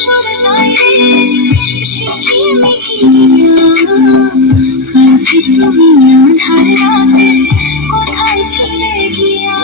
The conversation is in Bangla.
সরে যায় রে ঝিকিমিকি দিয়া। কাঁধে তুমি আধার রাতে কোথায় ছিলে গিয়া।